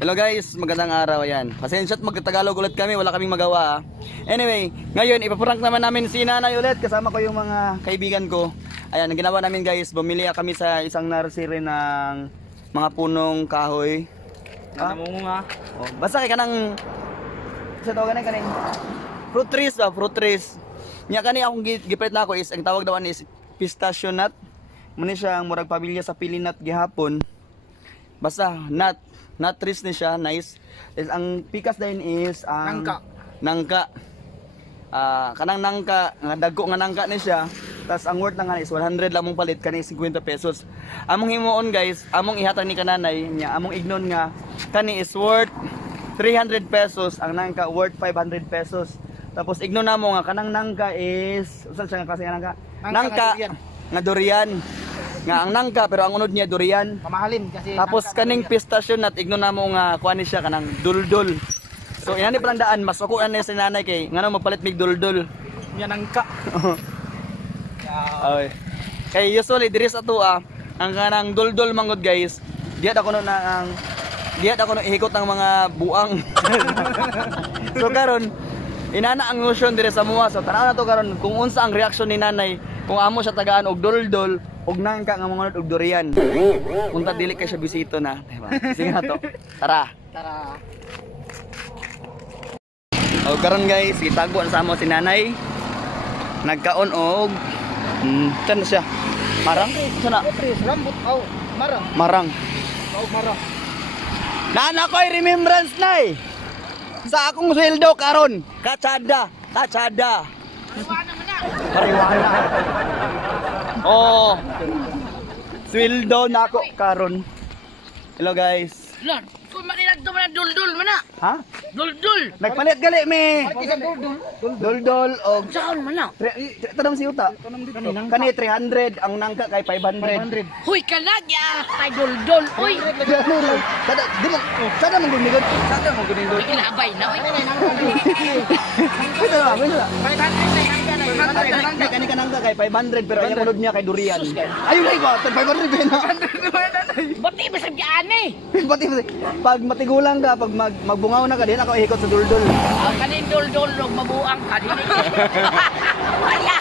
Hello guys, magandang araw yan. Pasensya't magtagalog ulit kami, wala kaming magawa. Anyway, ngayon ipaprank naman namin si nanay ulit. Kasama ko yung mga kaibigan ko. Ayan, ang ginawa namin guys, bumili kami sa isang nursery ng mga punong kahoy. Namunga. Oh, basta kay kanang sa tawagan kaning fruit trees ba, fruit trees. Nya kani akong gipalit na ako is ang tawag daw is pistachio nut. Muna siya ang murag pabilya sa pili nut gihapon. Basta nut trees ni siya, nice. Is ang pikas din is ang nangka. Kanang nangka, nga dagko nga nangka ni siya. Tas ang worth na nga is 100 lang mong palit kani 50 pesos. Among himuon guys, among ihatag ni kananay nya, among ignon nga kani is worth 300 pesos, ang nangka worth 500 pesos. Tapos ignon namo nga kanang nangka is usan siya nga klase nga nangka? Nangka nga durian. Nga ang nangka pero ang unod niya durian. Pamahalin kasi. Tapos kaning pistachio nut ignon namo nga kuan ni siya kanang duldul. So inani pa lang daan mas ako ani si nanay kay ngano magpalit mig duldul. Nya nangka. Okay. Kay usually diri sa tuwa ang kanang duldul manggod guys. Diha ako no na ang diha ako no ihikot ang mga buang. So karon inana ang notion diri sa mua. So tanaw na to karon kung unsa ang reaksyon ni nanay kung amo siya tagaan og duldul og nangka nga mga og durian. Unta dili kay siya bisito na, diba? Sige na to. Tara. Tara. O karon guys, gitago sa amo si nanay. Nagkaon og tan siya. Marang sana. Rambut aw, marang. Marang. Aw marang. Nana ko'y remembrance nay. Sa akong sweldo karon, katsada. Iwana man na. Pariwana. Oh. Sweldo na ako karon. Hello guys. Lan, kung maninag to man duldul man na. Ha? Duldul. Nagpalit gali me. Isang duldul. Duldol og Saan man na? tanong si Uta. Kani 300 ang nangka kay 500. Huy kalagya. Kay duldul. Uy. Sada di mo sada mo gumigod. Sada mo gumigod. Uy, labay na. Uy. Ito ba, wala. 500 Kani kanang kay 500 pero ang unod niya kay durian. Ayun ay ko, 500 ba na. Bati ba sa dyan eh? Pati pag matigulang ka, pag magbungaw na ka din ako ihikot sa duldol. Ang kanin duldul no mabuang ka din. Wala.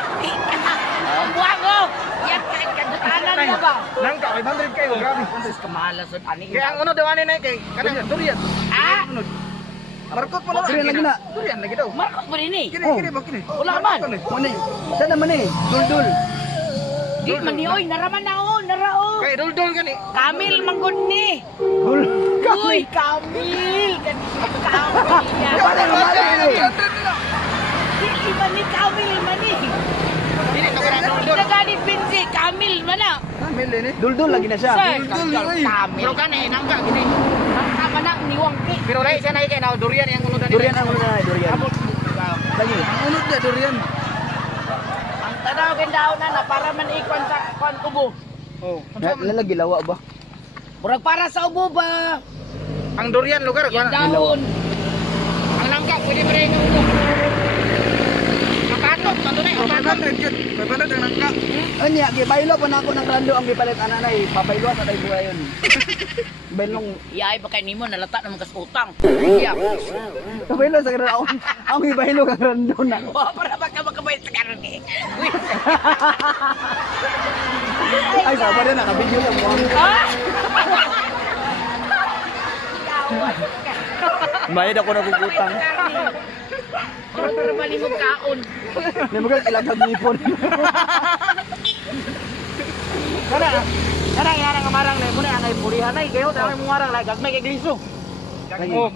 Ang buwango. Yan kahit kadutanan na ba? Nangka 500 kayo, grabe. Ang kamalasod ani. Kaya ang uno daw ani nay kay kanang durian. Ah, Markot mo na. Durian lagi na. Durian lagi daw. markot ba rin eh? Kini ba kini? Wala man. Mani. Sada man eh, duldol. Di man ni oy, naraman na o, narao. Kay duldul gani. Kamil manggod ni. Dul. Uy, Kamil! Kamil! Wala na wala ni. Dili man ni Kamil man ni. Dili to kana duldul. Nagani Binzi, Kamil man na. Kamil ni. Duldol lagi na siya. Sir, Kamil. Pero kani nangka gini. Tama na, niwang ki. Pero lai siya nay kay na durian yang uno dani. Durian ang unod na durian. Lagi. Ang uno dia durian. Ang tanaw daw na para man ikwan sa kwan ubo. Oh. Lalagi lawa ba? Murag para sa ubo ba? Ang durian lugar Yung kuan. dahon. Ang langka pwede pa rin yung ulo. Makatot, matunay. 500 yun. 500 ang langka. Anya, gibaylo pa na ako ng rando ang gipalit ananay. Pabaylo sa tayo buhay yun. Baylong. Iyay ba kay nimo nalata naman kas utang. Iya. Pabaylo sa rando. Ang gibaylo kang rando na. Oh, para ba ka makabayad sa karon eh. Uy. Ay, sabar na, nakabidyo lang mo. Ah! Bayad ako na kukutang. Pero mali mo kaon. Hindi mo ka ilagag ngipon. Kana nga marang na muna ang purihan ay kayo tayo mo marang la gagmay kay gliso. Oh.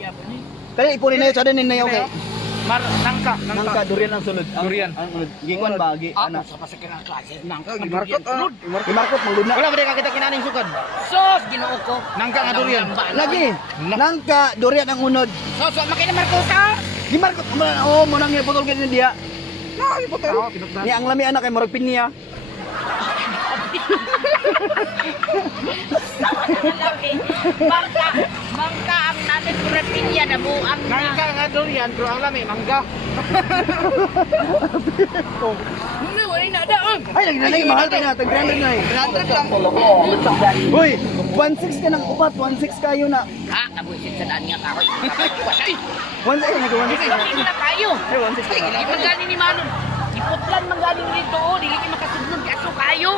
Kaya ipunin na yun, sa din na yun kay. Nangka. Nangka, durian ang sunod. Durian. Ang sunod. Gingwan ba? Ano? Sa pasakiran klase nang Markot. Imarkot, manggod na. Wala ba kita kinaning sukad? sos Ginoo ko. Nangka nga durian. Lagi. Nangka, durian ang unod. Sos wa makina Marcota. Gimarkot, oh, mo nang iputol ka din diya. Ay, puto. Ni ang lami anak kay Morag Pinya. Mangka ang natin Purapinya na buang na. Nangka nga durian pero ang lami mangga. Ano Ay, nada. Ay, lagi mahal pa na. Tag 300 na eh. 300 lang. Uy, 1.6 ka ng upat. 1.6 kayo na. Ha, nabuisit sa daan nga ako. Ay, 1.6 na. 1.6 na. hindi na kayo. Ay, 1.6 Ay, na. hindi man galing ni Manon. Iputlan man galing dito. Dili kayo makasuglod. Kaso kayo.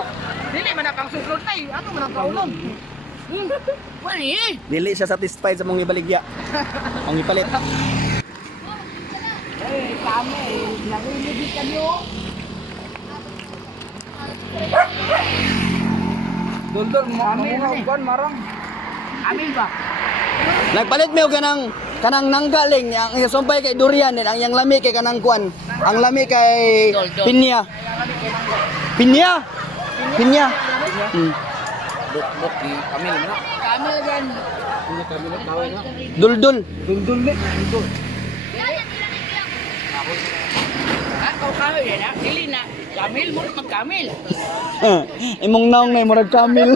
Dili man na pang suklod na eh. Ano man ang kaunon? Wala eh. Dili siya satisfied sa mong ibaligya. Ang ipalit. Eh, kami. Nagulibig kami oh. Dol, mamuhaw marang. Amin ba? Nagpalit mo kanang nanggaling ang isumpay kay durian din ang yang lami kay kanang kuan. Ang lami kay Dol. pinya. Pinya. Pinya. Hmm. Bok di kami na. Kami gan. Ini kami na tawag na. Duldul. Dul ni. Dul. Ha, kau ya na. Dili na. Kamil mo magkamil. Imong naong na murag kamil.